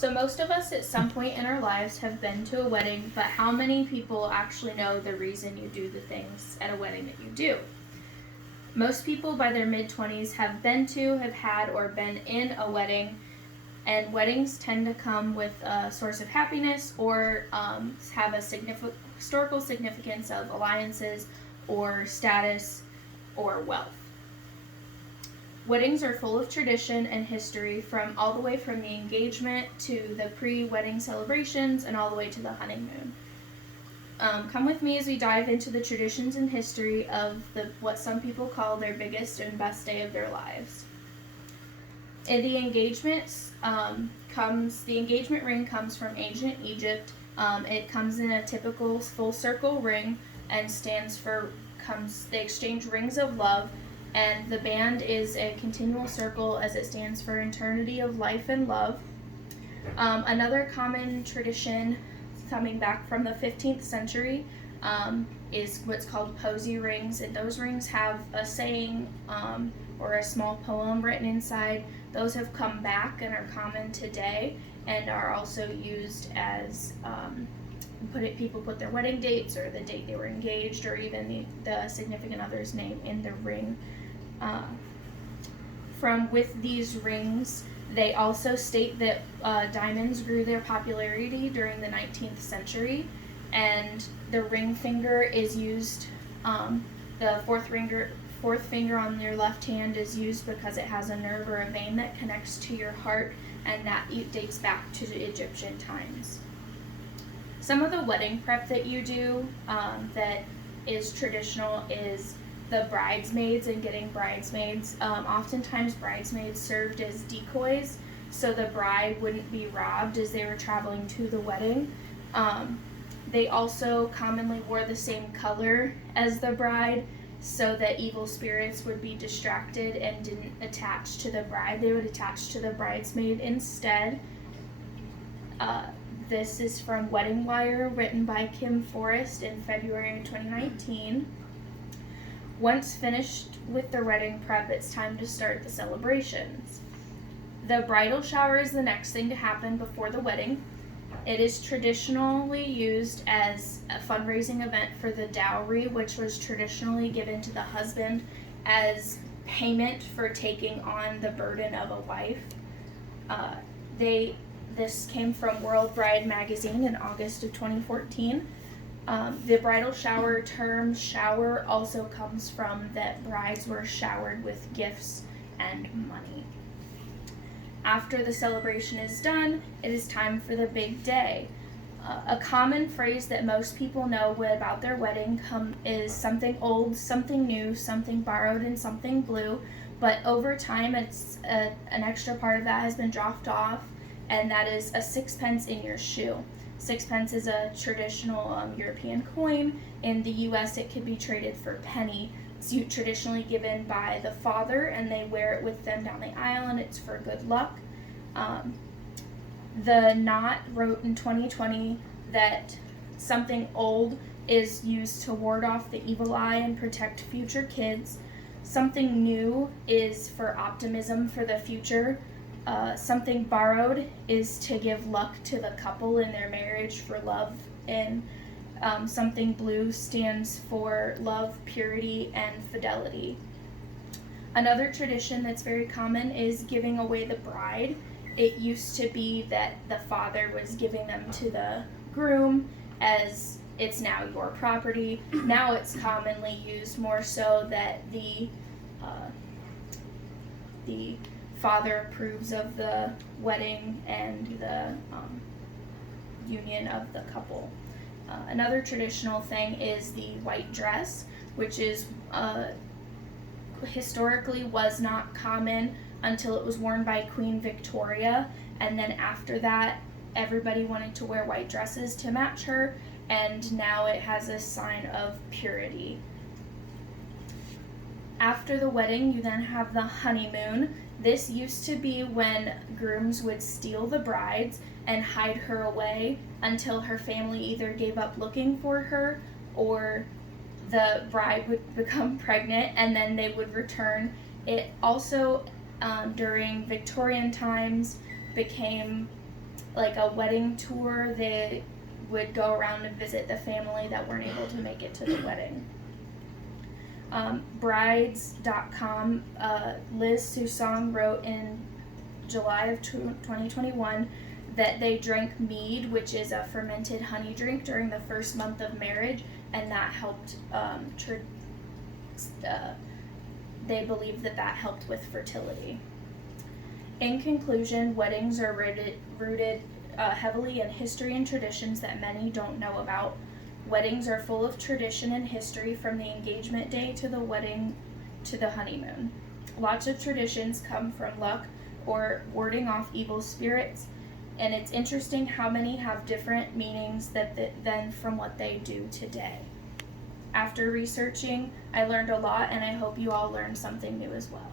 So most of us at some point in our lives have been to a wedding, but how many people actually know the reason you do the things at a wedding that you do? Most people by their mid-20s have been to, have had, or been in a wedding, and weddings tend to come with a source of happiness or have a historical significance of alliances or status or wealth. Weddings are full of tradition and history, from all the way from the engagement to the pre-wedding celebrations and all the way to the honeymoon. Come with me as we dive into the traditions and history of what some people call their biggest and best day of their lives. In the engagements the engagement ring comes from ancient Egypt. It comes in a typical full circle ring and they exchange rings of love, and the band is a continual circle as it stands for eternity of life and love. Another common tradition coming back from the 15th century is what's called posy rings, and those rings have a saying or a small poem written inside. Those have come back and are common today and are also used as people put their wedding dates or the date they were engaged, or even the significant other's name in the ring. With these rings, they also state that diamonds grew their popularity during the 19th century, and the ring finger is used, the fourth finger on your left hand is used because it has a nerve or a vein that connects to your heart, and that dates back to the Egyptian times. Some of the wedding prep that you do that is traditional is the bridesmaids and getting bridesmaids. Oftentimes bridesmaids served as decoys so the bride wouldn't be robbed as they were traveling to the wedding. They also commonly wore the same color as the bride so that evil spirits would be distracted and didn't attach to the bride. They would attach to the bridesmaid instead. This is from Wedding Wire, written by Kim Forrest in February 2019. Once finished with the wedding prep, it's time to start the celebrations. The bridal shower is the next thing to happen before the wedding. It is traditionally used as a fundraising event for the dowry, which was traditionally given to the husband as payment for taking on the burden of a wife. This came from World Bride magazine in August of 2014. The bridal shower term shower also comes from that brides were showered with gifts and money. After the celebration is done, it is time for the big day. A common phrase that most people know about their wedding is something old, something new, something borrowed, and something blue. But over time, an extra part of that has been dropped off, and that is a sixpence in your shoe. Sixpence is a traditional European coin. In the U.S., it can be traded for penny. It's traditionally given by the father, and they wear it with them down the aisle, and it's for good luck. The Knot wrote in 2020 that something old is used to ward off the evil eye and protect future kids. Something new is for optimism for the future. Something borrowed is to give luck to the couple in their marriage for love, and something blue stands for love, purity, and fidelity. Another tradition that's very common is giving away the bride. It used to be that the father was giving them to the groom as it's now your property. Now it's commonly used more so that the father approves of the wedding and the union of the couple. Another traditional thing is the white dress, which is historically was not common until it was worn by Queen Victoria, and then after that everybody wanted to wear white dresses to match her, and now it has a sign of purity. After the wedding, you then have the honeymoon. This used to be when grooms would steal the brides and hide her away until her family either gave up looking for her or the bride would become pregnant and then they would return. It also, during Victorian times, became like a wedding tour. They would go around and visit the family that weren't able to make it to the wedding. Brides.com, Liz Susong wrote in July of 2021 that they drank mead, which is a fermented honey drink, during the first month of marriage, and that helped, they believe that helped with fertility. In conclusion, weddings are rooted heavily in history and traditions that many don't know about. Weddings are full of tradition and history, from the engagement day to the wedding to the honeymoon. Lots of traditions come from luck or warding off evil spirits, and it's interesting how many have different meanings than from what they do today. After researching, I learned a lot, and I hope you all learned something new as well.